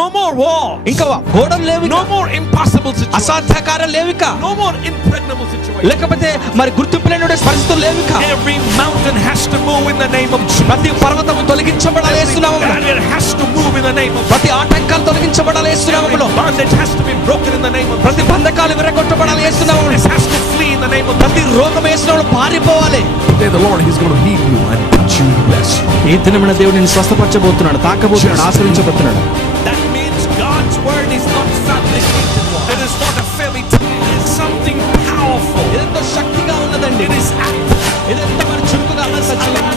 No more war. ఇంకా గోడలు లేవు. No more impossible situations. అసాధ్యకార్యాలు లేవు. No more impregnable situations. లేకపోతే మరి గుర్తింపు లేని పరిస్థితులు లేవు. Every mountain has to move in the name of Jesus. ప్రతి పర్వతం తొలగించబడాలి యేసు నామములో. Barrier has to move in the name of Jesus. ప్రతి ఆటంకాలు తొలగించబడాలి యేసు నామములో. Bondage has to be broken in the name of Jesus. ప్రతి బంధకాలు విరగొట్టబడాలి యేసు నామములో. This has to flee in the name of Jesus. ప్రతి రోగం యేసు నామములో పారిపోవాలి. Today the Lord is going to heal you and touch you and bless you. ఈ దినమున దేవుడు నిన్ను స్వస్థపరచబోతున్నాడు, తాకబోతున్నాడు, ఆశీర్వదించబోతున్నాడు. That means God's word is not fabricated word. It is not a fairy tale. It is something powerful. ఇదంతా శక్తిగా ఉన్నదండి. It is active. ఇదంతా మరి చురుకుగా మరి సజీవంగా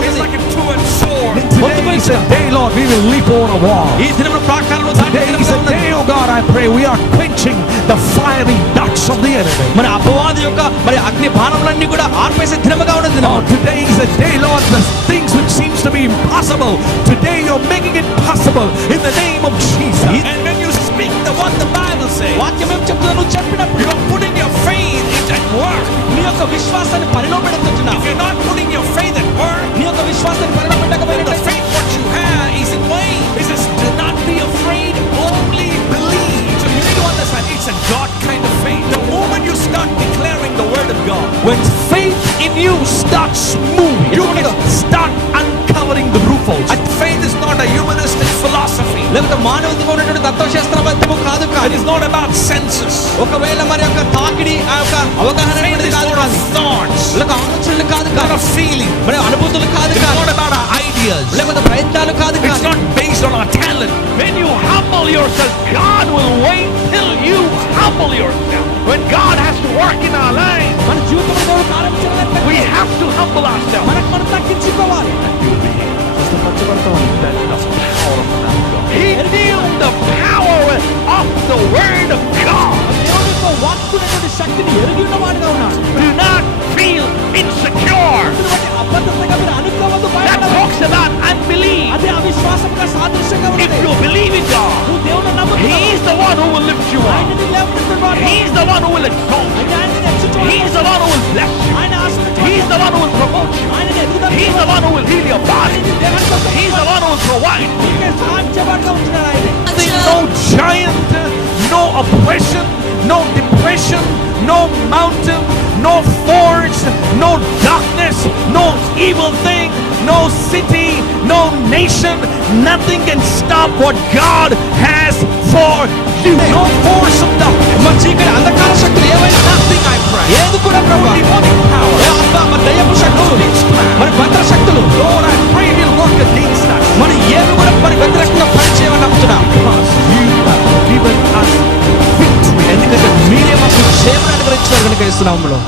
It's ఉన్నది. like a two-edged sword. Today is a day, Lord, we will leap over a wall. ఈ దినమున ప్రాకారంలో Today is a day, oh God, I pray we are quenching the fiery darts of the enemy. మరి అపవాది యొక్క మరి అగ్ని బాణములన్నీ కూడా ఆర్పేసే దినముగా ఉన్నది. Oh, today is a day, Lord, the things which seems to be impossible, today you're making it possible in the name of Jesus. And when you speak the what the Bible says, వాక్యం ఏం చెప్తుందో నువ్వు చెప్పినప్పుడు you're putting your faith at work. నీ యొక్క విశ్వాసాన్ని పనిలో పెడుతున్నావు. If you're not putting your faith at work, నీ యొక్క విశ్వాసాన్ని పనిలో the పెట్టకపోయినట్లయితే faith what you have is in vain. It says, do not be afraid, only believe. So you need to understand, it's a God kind of faith. The moment you start declaring the word of God, when faith in you starts moving, you can start uncovering the loopholes. And faith is not a humanistic philosophy. లేకపోతే మానవుడిగా ఉన్నటువంటి తత్వశాస్త్రబద్ధము కాదు. It is not about senses. ఒకవేళ మరి యొక్క తాకిడి ఆ యొక్క అవగాహన Faith is not of thoughts. లేక ఆలోచనలు కాదు, Not of feeling. మరి అనుభూతులు కాదు, It's not about our ideas. లేకపోతే ప్రయత్నాలు కాదు. It's not based on our talent. When you humble yourself, God will wait till you humble yourself. When God has to work in our lives, మన జీవితంలో దేవుడు కార్యం చేయాలంటే we have to humble ourselves. మనకు మనం తగ్గించుకోవాలి. He knew the power of the word of God. దేవుని యొక్క వాక్కునటువంటి శక్తిని ఎరిగి ఉన్నవాడుగా ఉన్నాడు. Do not feel insecure. అబద్ధంగా మీరు అనుకోవద్దు. That talks about unbelief. అదే అవిశ్వాసంగా సాదృశ్యంగా If ఉన్నది. you believe in God, నువ్వు దేవుని నమ్ముతున్నావు. He is the one who will lift you up. ఆయనని లేవనెత్తువాడు. He is the one who will exalt you. ఆయనని హెచ్చించువాడు. He is the one who will bless you. ఆయన ఆశీర్వదించువాడు. He is the one who will promote you. ఆయనని ఎదుగుదల He is the one who will heal your body. He is the one who will provide. సాధ్యపడగా ఉంటున్నాడు ఆయన. No giant, no oppression, no depression, no mountain, no force, no darkness, no evil thing, no city, no nation, nothing can stop what God has for you. No force of darkness. మన చీకటి అంధకార శక్తులు ఏవైనా Nothing, I pray. ఏది కూడా ప్రభు Demonic power. మన దయ్యపు శక్తులు మరి మంత్ర శక్తులు Lord, I pray will work against us. మన ఏవి కూడా మరి వ్యతిరేకంగా పనిచేయమని నమ్ముతున్నాం. Because you have given us victory. ఎందుకంటే మీరే మాకు క్షేమాన్ని అనుగ్రహించారు కనుక యేసు నామములో